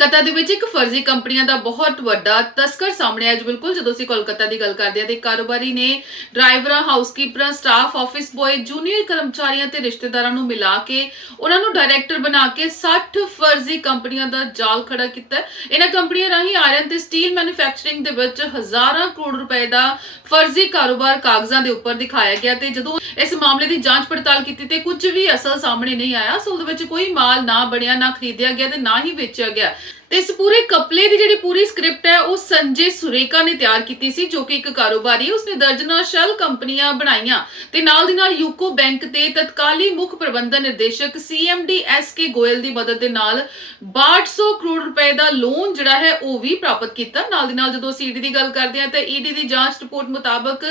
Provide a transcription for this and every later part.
ਕੋਲਕਾਤਾ ਦੇ ਵਿੱਚ ਇੱਕ ਫਰਜ਼ੀ ਕੰਪਨੀਆਂ ਦਾ ਬਹੁਤ ਵੱਡਾ ਤਸਕਰ ਸਾਹਮਣੇ ਆਇਆ ਬਿਲਕੁਲ। ਜਦੋਂ ਅਸੀਂ ਕੋਲਕਾਤਾ ਦੀ ਗੱਲ ਕਰਦੇ ਹਾਂ ਤੇ ਕਾਰੋਬਾਰੀ ਨੇ ਡਰਾਈਵਰਾਂ ਹਾਊਸਕੀਪਰਾਂ ਸਟਾਫ ਆਫਿਸ ਬॉय ਜੂਨੀਅਰ ਕਰਮਚਾਰੀਆਂ ਤੇ ਰਿਸ਼ਤੇਦਾਰਾਂ ਨੂੰ ਮਿਲਾ ਕੇ ਉਹਨਾਂ ਨੂੰ ਡਾਇਰੈਕਟਰ ਬਣਾ ਕੇ 60 ਫਰਜ਼ੀ ਕੰਪਨੀਆਂ ਦਾ ਜਾਲ ਖੜਾ ਕੀਤਾ। ਇਹਨਾਂ ਕੰਪਨੀਆਂ ਰਾਹੀਂ ਆਇਰਨ ਤੇ ਸਟੀਲ ਮੈਨੂਫੈਕਚਰਿੰਗ ਦੇ ਵਿੱਚ ਹਜ਼ਾਰਾਂ ਕਰੋੜ ਰੁਪਏ ਦਾ ਫਰਜ਼ੀ ਕਾਰੋਬਾਰ ਕਾਗਜ਼ਾਂ ਦੇ ਉੱਪਰ ਦਿਖਾਇਆ ਗਿਆ ਤੇ ਜਦੋਂ ਇਸ ਮਾਮਲੇ ਦੀ ਜਾਂਚ ਪੜਤਾਲ ਕੀਤੀ ਤੇ ਕੁਝ ਵੀ ਅਸਲ ਸਾਹਮਣੇ ਨਹੀਂ ਆਇਆ। ਅਸਲ ਦੇ ਵਿੱਚ ਕੋਈ ਮਾਲ ਨਾ ਬਣਿਆ, ਨਾ ਖਰੀਦਿਆ ਗਿਆ ਤੇ ਨਾ ਹੀ ਵੇਚਿਆ ਗਿਆ। ਤੇ ਇਸ ਪੂਰੇ ਕਪਲੇ ਦੀ ਜਿਹੜੀ ਪੂਰੀ ਸਕ੍ਰਿਪਟ ਹੈ, ਉਹ ਸੰਜੇ ਸੁਰੇਕਾ ਨੇ ਤਿਆਰ ਕੀਤੀ ਸੀ, ਜੋ ਕਿ ਇੱਕ ਕਾਰੋਬਾਰੀ ਉਸਨੇ ਦਰਜਨਾਂ ਸ਼ੈਲ ਕੰਪਨੀਆਂ ਬਣਾਈਆਂ ਤੇ ਨਾਲ ਦੀ ਨਾਲ ਯੂਕੋ ਬੈਂਕ ਤੇ ਤਤਕਾਲੀ ਮੁੱਖ ਪ੍ਰਬੰਧਨ ਨਿਰਦੇਸ਼ਕ ਸੀਐਮਡੀ ਐਸਕੇ ਗੋਇਲ ਦੀ ਮਦਦ ਦੇ ਨਾਲ 6200 ਕਰੋੜ ਰੁਪਏ ਦਾ ਲੋਨ ਜਿਹੜਾ ਹੈ, ਉਹ ਵੀ ਪ੍ਰਾਪਤ ਕੀਤਾ। ਨਾਲ ਦੀ ਨਾਲ ਜਦੋਂ ਸੀਡੀ ਦੀ ਗੱਲ ਕਰਦੇ ਹਾਂ, ਤਾਂ ਈਡੀ ਦੀ ਜਾਂਚ ਰਿਪੋਰਟ ਮੁਤਾਬਕ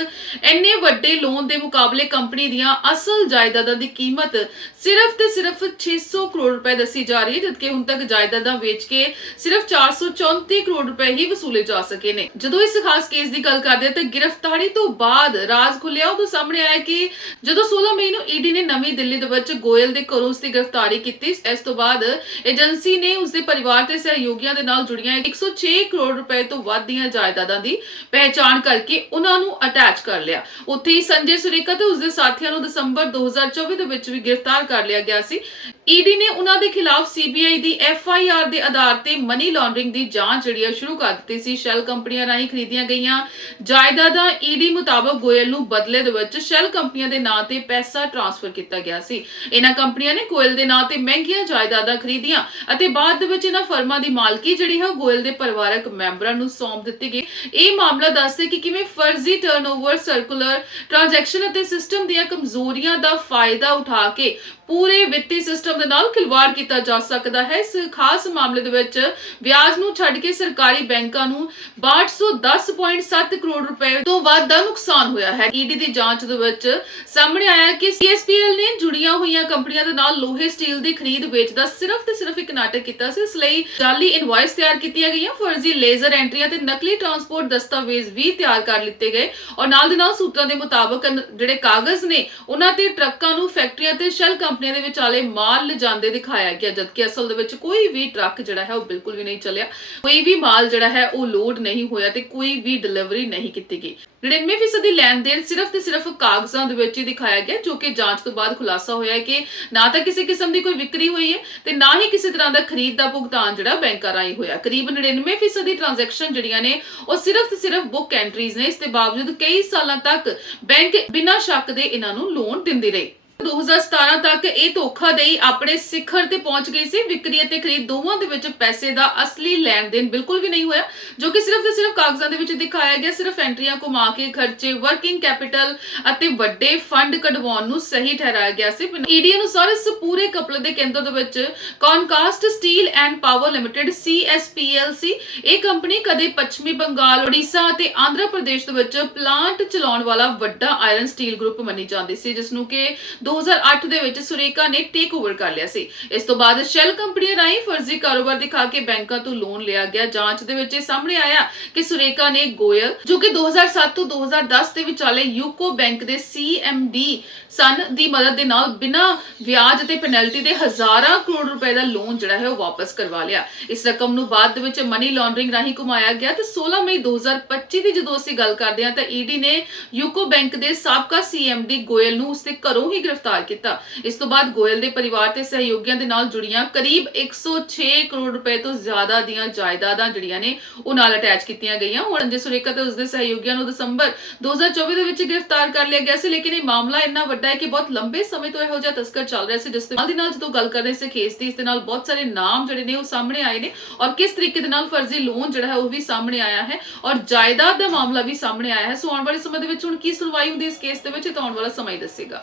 ਇੰਨੇ ਵੱਡੇ ਲੋਨ ਦੇ ਮੁਕਾਬਲੇ ਕੰਪਨੀ ਦੀਆਂ ਅਸਲ ਜਾਇਦਾਦਾਂ ਦੀ ਕੀਮਤ ਸਿਰਫ ਤੇ ਸਿਰਫ 600 ਕਰੋੜ ਰੁਪਏ ਦੱਸੀ ਜਾ ਰਹੀ ਹੈ, ਜਦਕਿ ਹੁਣ ਤੱਕ ਜਾਇਦਾਦਾਂ ਵੇਚ ਕੇ ਸਿਰਫ 434 ਕਰੋੜ ਰੁਪਏ ਹੀ ਵਸੂਲੇ ਜਾ ਸਕੇ ਨੇ। ਜਦੋਂ ਇਸ ਖਾਸ ਕੇਸ ਦੀ ਗੱਲ ਕਰਦੇ ਤਾਂ ਗ੍ਰਿਫਤਾਰੀ ਤੋਂ ਬਾਅਦ ਰਾਜ਼ ਖੁੱਲਿਆ ਉਦੋਂ ਸਾਹਮਣੇ ਆਇਆ ਕਿ ਜਦੋਂ 16 ਮਈ ਨੂੰ ਈਡੀ ਨੇ ਨਵੀਂ ਦਿੱਲੀ ਦੇ ਵਿੱਚ ਗੋਇਲ ਦੇ ਘਰੋਂ ਉਸ ਦੀ ਗ੍ਰਿਫਤਾਰੀ ਕੀਤੀ, ਇਸ ਤੋਂ ਬਾਅਦ ਏਜੰਸੀ ਨੇ ਉਸ ਦੇ ਪਰਿਵਾਰ ਤੇ ਸਹਿਯੋਗੀਆਂ ਦੇ ਨਾਲ ਜੁੜੀਆਂ 106 ਕਰੋੜ ਰੁਪਏ ਤੋਂ ਵੱਧ ਦੀਆਂ ਜਾਇਦਾਦਾਂ ਦੀ ਪਹਿਚਾਣ ਕਰਕੇ ਉਹਨਾਂ ਨੂੰ ਅਟੈਚ ਕਰ ਲਿਆ। ਉੱਥੇ ਹੀ ਸੰਜੇ ਸੁਰੇਕਾ ਤੇ ਉਸ ਦੇ ਸਾਥੀਆਂ ਨੂੰ ਦਸੰਬਰ 2024 ਦੇ ਵਿੱਚ ਵੀ ਗ੍ਰਿਫਤਾਰ ਕਰ ਲਿਆ ਗਿਆ ਸੀ। ਈਡੀ ਨੇ ਉਹਨਾਂ ਦੇ ਖਿਲਾਫ ਸੀਬੀਆਈ ਦੀ ਐਫ ਆਈ ਆਰ ਦੇ ਆਧਾਰ ਤੇ ਮਨੀ ਲਾਂਡਰਿੰਗ ਦੀ ਜਾਂਚ ਜਿਹੜੀ ਹੈ ਸ਼ੁਰੂ ਕਰ ਦਿੱਤੀ ਸੀ। ਸ਼ੈਲ ਕੰਪਨੀਆਂ ਰਾਹੀਂ ਖਰੀਦੀਆਂ ਗਈਆਂ। ਜਾਇਦਾਦਾਂ ਈਡੀ ਮੁਤਾਬਕ ਗੋਇਲ ਨੂੰ ਬਦਲੇ ਦੇ ਵਿੱਚ ਸ਼ੈਲ ਕੰਪਨੀਆਂ ਦੇ ਨਾਂ ਤੇ ਪੈਸਾ ਟ੍ਰਾਂਸਫਰ ਕੀਤਾ ਗਿਆ ਸੀ। ਇਹਨਾਂ ਕੰਪਨੀਆਂ ਨੇ ਗੋਇਲ ਦੇ ਨਾਂ ਤੇ ਮਹਿੰਗੀਆਂ ਜਾਇਦਾਦਾਂ ਖਰੀਦੀਆਂ ਅਤੇ ਬਾਅਦ ਦੇ ਵਿੱਚ ਇਹਨਾਂ ਫਰਮਾਂ ਦੀ ਮਾਲਕੀ ਜਿਹੜੀ ਹੈ ਗੋਇਲ ਦੇ ਪਰਿਵਾਰਕ ਮੈਂਬਰਾਂ ਨੂੰ ਸੌਂਪ ਦਿੱਤੀ ਗਈ। ਇਹ ਮਾਮਲਾ ਦੱਸਦੇ ਕਿ ਕਿਵੇਂ ਫਰਜ਼ੀ ਟਰਨਓਵਰ ਸਰਕੂਲਰ ਟ੍ਰਾਂਜੈਕਸ਼ਨ ਅਤੇ ਸਿਸਟਮ ਦੀਆਂ ਕਮਜ਼ੋਰੀਆਂ ਦਾ ਫਾਇਦਾ ਉਠਾ ਕੇ ਪੂਰੇ ਵਿੱਤੀ ਸਿਸਟਮ ਦੇ ਨਾਲ ਖਿਲਵਾੜ ਕੀਤਾ ਜਾ ਸਕਦਾ ਹੈ। ਇਸ ਖਾਸ ਮਾਮਲੇ ਦੇ ਵਿੱਚ ਵਿਆਜ ਨੂੰ ਛੱਡ ਕੇ ਸਰਕਾਰੀ ਬੈਂਕਾਂ ਨੂੰ 6210.7 ਕਰੋੜ ਰੁਪਏ ਤੋਂ ਵੱਧ ਦਾ ਨੁਕਸਾਨ ਹੋਇਆ ਹੈ। ਈਡੀ ਦੀ ਜਾਂਚ ਦੇ ਵਿੱਚ ਸਾਹਮਣੇ ਆਇਆ ਕਿ ਸੀਐਸਪੀਐਲ ਨੇ ਜੁੜੀਆਂ ਹੋਈਆਂ ਕੰਪਨੀਆਂ ਦੇ ਨਾਲ ਲੋਹੇ ਸਟੀਲ ਦੀ ਖਰੀਦ ਵੇਚ ਦਾ ਸਿਰਫ ਤੇ ਸਿਰਫ ਇੱਕ ਨਾਟਕ ਕੀਤਾ ਸੀ। ਇਸ ਲਈ ਜਾਲੀ ਇਨਵਾਇਸ ਤਿਆਰ ਕੀਤੀਆਂ ਗਈਆਂ। ਫਰਜ਼ੀ ਲੇਜ਼ਰ ਐਂਟਰੀਆਂ ਤੇ ਨਕਲੀ ਟਰਾਂਸਪੋਰਟ ਦਸਤਾਵੇਜ਼ ਵੀ ਤਿਆਰ ਕਰ ਲਿੱਤੇ ਗਏ ਔਰ ਨਾਲ ਦੇ ਨਾਲ ਸੂਤਰਾਂ ਦੇ ਮੁਤਾਬਕ ਜਿਹੜੇ ਕਾਗਜ਼ ਨੇ, ਉਹਨਾਂ ਤੇ ਟਰੱਕਾਂ ਨੂੰ ਫੈਕਟਰੀਆਂ ਤੇ ਸ਼ੈਲ ਕੰਪਨੀਆਂ ਦੇ ਵਿਚਾਲੇ ਮਾਲ ਲਿਜਾਂਦੇ ਦਿਖਾਇਆ ਗਿਆ, ਜਦਕਿ ਅਸਲ ਦੇ ਵਿੱਚ ਕੋਈ ਵੀ ਟਰੱਕ ਜਿਹੜਾ ਹੈ ਉਹ ਬਿਲਕੁਲ ਵੀ ਨਹੀਂ ਚੱਲਿਆ। ਕੋਈ ਵੀ ਮਾਲ ਜਿਹੜਾ ਹੈ ਉਹ ਲੋਡ ਨਹੀਂ ਹੋਇਆ ਤੇ ਕੋਈ ਵੀ ਡਿਲੀਵਰੀ ਨਹੀਂ ਕੀਤੀ ਗਈ। 99% ਦੀ ਲੈਣ ਦੇਣ ਸਿਰਫ ਤੇ ਸਿਰਫ ਕਾਗਜ਼ਾਂ ਦੇ ਵਿੱਚ ਹੀ ਦਿਖਾਇਆ ਗਿਆ, ਜੋ ਕਿ ਜਾਂਚ ਤੋਂ ਬਾਅਦ ਖੁਲਾਸਾ ਹੋਇਆ ਹੈ ਕਿ ਨਾ ਤਾਂ ਕਿਸੇ ਕਿਸਮ ਦੀ ਕੋਈ ਵਿਕਰੀ ਹੋਈ ਹੈ ਤੇ ਨਾ ਹੀ ਕਿਸੇ ਤਰ੍ਹਾਂ ਦਾ ਖਰੀਦ ਦਾ ਭੁਗਤਾਨ ਜਿਹੜਾ ਬੈਂਕਾਂ ਰਾਹੀਂ ਹੋਇਆ। ਕਰੀਬ 99% ਦੀ ਟ੍ਰਾਂਜੈਕਸ਼ਨ ਜਿਹੜੀਆਂ ਨੇ, ਉਹ ਸਿਰਫ ਤੇ ਸਿਰਫ ਬੁੱਕ ਐਂਟਰੀਜ਼ ਨੇ, ਇਸ ਦੇ ਬਾਵਜੂਦ ਕਈ ਸਾਲਾਂ ਤੱਕ ਬੈਂਕ ਬਿਨਾਂ ਸ਼ੱਕ ਦੇ ਇਹਨਾਂ ਨੂੰ ਲੋਨ ਦਿੰਦੇ ਰਹੇ। 2017 ਤੱਕ ਇਹ ਧੋਖਾਦਈ ਆਪਣੇ ਸਿਖਰ ਤੇ ਪਹੁੰਚ ਗਈ ਸੀ। ਵਿਕਰੀ ਅਤੇ ਖਰੀਦ ਦੋਵਾਂ ਦੇ ਵਿੱਚ ਪੈਸੇ ਦਾ ਅਸਲੀ ਲੈਣ ਦੇਣ ਬਿਲਕੁਲ ਵੀ ਨਹੀਂ ਹੋਇਆ, ਜੋ ਕਿ ਸਿਰਫ ਤੇ ਸਿਰਫ ਕਾਗਜ਼ਾਂ ਦੇ ਵਿੱਚ ਦਿਖਾਇਆ ਗਿਆ। ਸਿਰਫ ਐਂਟਰੀਆਂ ਘੁਮਾ ਕੇ ਖਰਚੇ ਵਰਕਿੰਗ ਕੈਪੀਟਲ ਅਤੇ ਵੱਡੇ ਫੰਡ ਕਢਵਾਉਣ ਨੂੰ ਸਹੀ ਠਹਿਰਾਇਆ ਗਿਆ ਸੀ। ਈਡੀ ਅਨੁਸਾਰ ਇਸ ਪੂਰੇ ਕਪਲੇ ਦੇ ਕੇਂਦਰ ਦੇ ਵਿੱਚ Concast steel and power limited CSPLC ਇਹ ਕੰਪਨੀ ਕਦੇ ਪੱਛਮੀ ਬੰਗਾਲ ਓਡੀਸ਼ਾ ਅਤੇ ਆਂਧਰਾ ਪ੍ਰਦੇਸ਼ ਦੇ ਵਿੱਚ ਪਲਾਂਟ ਚਲਾਉਣ ਵਾਲਾ ਵੱਡਾ ਆਇਰਨ ਸਟੀਲ ਗਰੁੱਪ ਮੰਨੀ ਜਾਂਦੀ ਸੀ, ਜਿਸ ਨੂੰ ਕਿ 2008 ਦੇ ਵਿੱਚ ਸੁਰੇਕਾ ਨੇ ਟੇਕ ਓਵਰ ਕਰ ਲਿਆ ਸੀ। ਇਸ ਤੋਂ ਬਾਅਦ ਸ਼ੈਲ ਕੰਪਨੀਆਂ ਰਾਹੀਂ ਫਰਜ਼ੀ ਕਾਰੋਬਾਰ ਦਿਖਾ ਕੇ ਬੈਂਕਾਂ ਤੋਂ ਲੋਨ ਲਿਆ ਗਿਆ। ਜਾਂਚ ਦੇ ਵਿੱਚ ਇਹ ਸਾਹਮਣੇ ਆਇਆ ਕਿ ਸੁਰੇਕਾ ਨੇ ਗੋਇਲ, ਜੋ ਕਿ 2007 ਤੋਂ 2010 ਦੇ ਵਿਚਾਲੇ ਯੂਕੋ ਬੈਂਕ ਦੇ CMD ਸਨ ਦੀ ਮਦਦ ਦੇ ਨਾਲ ਬਿਨਾਂ ਵਿਆਜ ਅਤੇ ਪੈਨਲਟੀ ਦੇ ਹਜ਼ਾਰਾਂ ਕਰੋੜ ਰੁਪਏ ਦਾ ਲੋਨ ਜਿਹੜਾ ਹੈ ਉਹ ਵਾਪਸ ਕਰਵਾ ਲਿਆ। ਇਸ ਰਕਮ ਨੂੰ ਬਾਅਦ ਵਿੱਚ ਮਨੀ ਲਾਂਡਰਿੰਗ ਰਾਹੀਂ ਕਮਾਇਆ ਗਿਆ ਤੇ 16 ਮਈ 2025 ਦੀ ਜਦੋਂ ਅਸੀਂ ਗੱਲ ਕਰਦੇ ਹਾਂ ਤਾਂ ਈਡੀ ਨੇ ਯੂਕੋ ਬੈਂਕ ਦੇ ਸਾਬਕਾ ਸੀਐਮਡੀ ਗੋਇਲ ਨੂੰ ਉਸਦੇ ਘਰੋਂ ਹੀ ਗ੍ਰਿਫਤਾਰ ਕੀਤਾ। ਇਸ ਤੋਂ ਬਾਅਦ ਗੋਇਲ ਦੇ ਪਰਿਵਾਰ ਤੇ ਸਹਿਯੋਗੀਆਂ ਦੇ ਨਾਲ ਜੁੜੀਆਂ ਕਰੀਬ 106 ਕਰੋੜ ਰੁਪਏ ਤੋਂ ਜ਼ਿਆਦਾ ਦੀਆਂ ਜਾਇਦਾਦਾਂ ਜਿਹੜੀਆਂ ਨੇ, ਉਹ ਨਾਲ ਅਟੈਚ ਕੀਤੀਆਂ ਗਈਆਂ। ਹੁਣ ਅੰਜੇ ਸੁਰੇਕਾ ਤੇ ਉਸਦੇ ਸਹਿਯੋਗੀਆਂ ਨੂੰ ਦਸੰਬਰ 2024 ਦੇ ਵਿੱਚ ਗ੍ਰਿਫਤਾਰ ਕਰ ਲਿਆ ਗਿਆ ਸੀ, ਲੇਕਿਨ ਇਹ ਮਾਮਲਾ ਇੰਨਾ ਵੱਡਾ ਹੈ ਕਿ ਬਹੁਤ ਲੰਬੇ ਸਮੇਂ ਤੋਂ ਇਹੋ ਜਿਹਾ ਤਸਕਰ ਚੱਲ ਰਿਹਾ ਸੀ, ਜਿਸ ਦੇ ਨਾਲ ਦੀ ਨਾਲ ਜਦੋਂ ਗੱਲ ਕਰਦੇ ਸੀ ਕੇਸ ਦੀ, ਇਸ ਦੇ ਨਾਲ ਬਹੁਤ ਸਾਰੇ ਨਾਮ ਜਿਹੜੇ ਨੇ ਉਹ ਸਾਹਮਣੇ ਆਏ ਨੇ ਔਰ ਕਿਸ ਤਰੀਕੇ ਦੇ ਨਾਲ ਫਰਜ਼ੀ ਲੋਨ ਜਿਹੜਾ ਹੈ ਉਹ ਵੀ ਸਾਹਮਣੇ ਆਇਆ ਹੈ ਔਰ ਜਾਇਦਾਦ ਦਾ ਮਾਮਲਾ ਵੀ ਸਾਹਮਣੇ ਆਇਆ ਹੈ। ਸੋ ਆਉਣ ਵਾਲੇ ਸਮੇਂ ਦੇ ਵਿੱਚ ਹੁਣ ਕੀ ਸੁਣਵਾਈ ਹੁੰਦੀ ਇਸ ਕੇਸ ਦੇ ਵਿੱਚ, ਇਹ ਤਾਂ ਆਉਣ ਵਾਲਾ ਸਮਾਂ ਹੀ ਦੱਸੇਗਾ।